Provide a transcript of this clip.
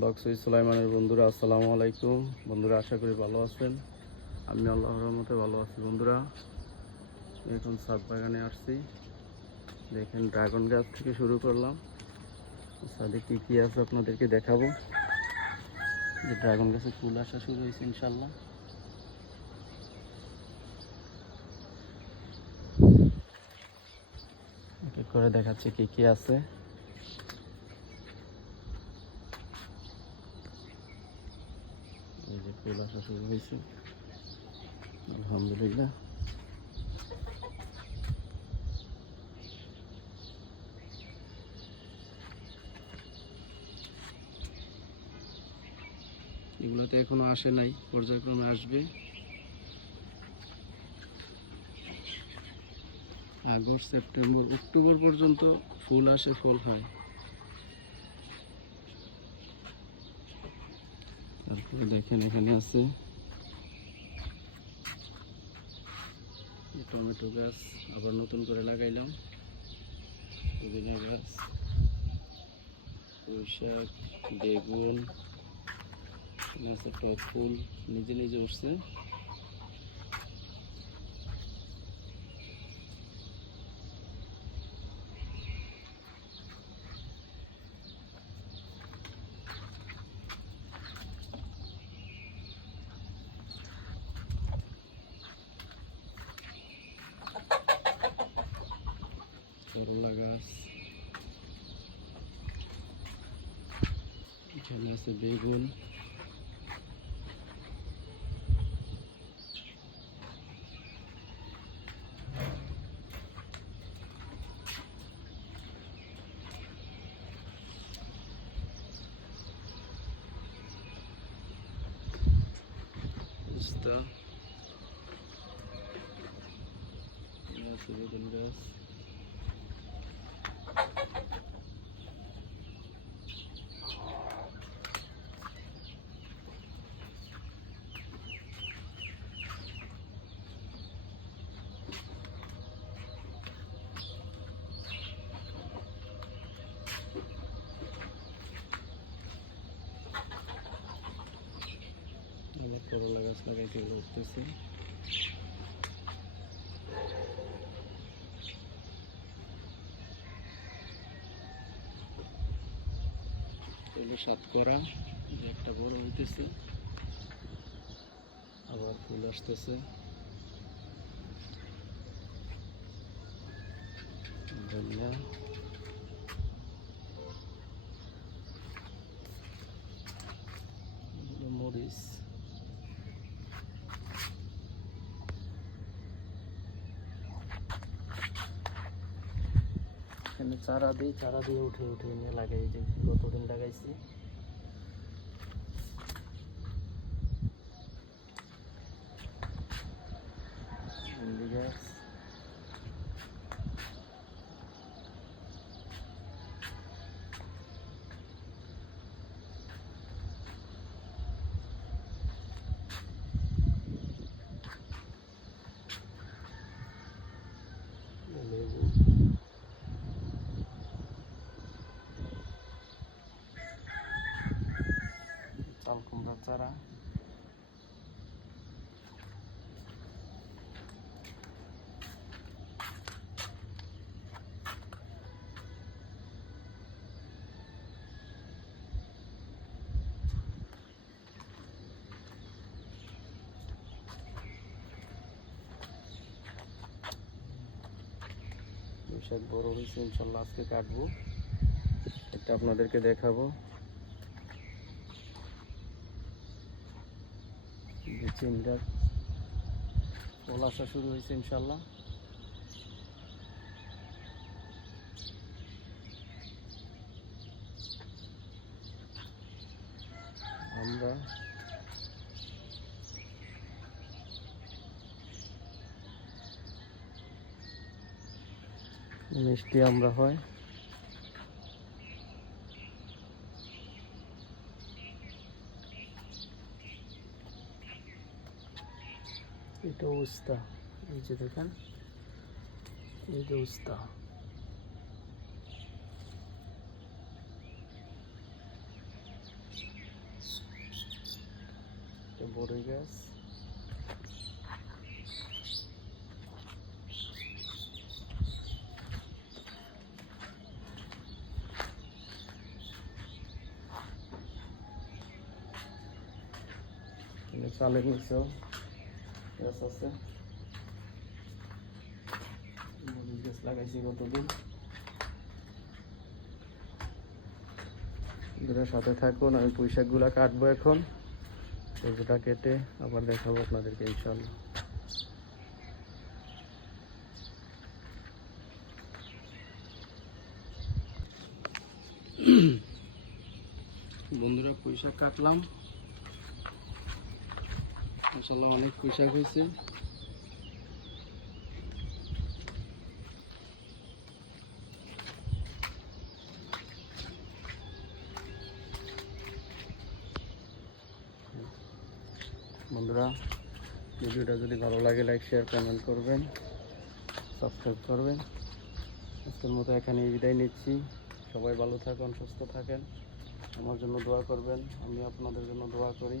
বাক্সই সুলাইমানের বন্ধুরা, আসসালামু আলাইকুম। বন্ধুরা, আশা করি ভালো আছেন। আমি আল্লাহ রহমতে ভালো আছি। বন্ধুরা, এখন সাত বাগানে আসছি। দেখেন ড্রাগন গাছ থেকে শুরু করলাম। সাথে কী কী আছে আপনাদেরকে দেখাবো। যে ড্রাগন গাছে ফুল আসা শুরু হয়েছে ইনশাল্লাহ করে দেখাচ্ছি কী কী আছে এই শুরু হয়েছে। আলহামদুলিল্লাহ। এগুলোতে এখনও আসে নাই, পর্যায়ক্রমে আসবে। আগস্ট, সেপ্টেম্বর, অক্টোবর পর্যন্ত ফুল আসে, ফল হয়। দেখেন, এখানে আছে টমেটো গাছ। আবার নতুন করে লাগাইলাম। পুদিনা গাছ, পুঁই শাক, বেগুন টক ফুল। নিজে নিজে উঠছে। করলা গাছ এখানে আছে বেগুন উস্তা এখানে আছে করলা গাছ লাগাইতে উঠতেছে। এগুলো সাতকরা যে একটা বড় উঠতেছে আবার ফুল আসতেছে। ধনিয়া এগুলো মরিচ এখানে চারা দিই চারা দিয়ে উঠে উঠে নিয়ে লাগাই যে গতদিন লাগাইছি। ভেন্ডি চারা বড় হয়েছে ইনশাল্লাহ আজকে কাটবো। এটা আপনাদেরকে দেখাবো। চিংড়ার ফল আসা শুরু হয়েছে ইনশাল্লাহ আমরা মিষ্টি আমরা হয়। এটা উস্তা এই যে দেখেন এই যে উস্তা বড়ই গাছ। চালের নিচেও গাছ আছে মরিচ গাছ লাগাইছি কতদিন সাথে থাকুন, আমি পুঁই শাকগুলো কাটবো এখন। সবজিটা কেটে আবার দেখাবো আপনাদেরকে ইনশাল্লাহ বন্ধুরা পুঁই শাক কাটলাম। মাসাল্লাহ অনেক পুঁই শাক হয়েছে। বন্ধুরা, ভিডিওটা যদি ভালো লাগে লাইক শেয়ার কমেন্ট করবেন সাবস্ক্রাইব করবেন। আজকের মতো এখানে বিদায় নিচ্ছি। সবাই ভালো থাকুন, সুস্থ থাকেন। আমার জন্য দোয়া করবেন, আমি আপনাদের জন্য দোয়া করি।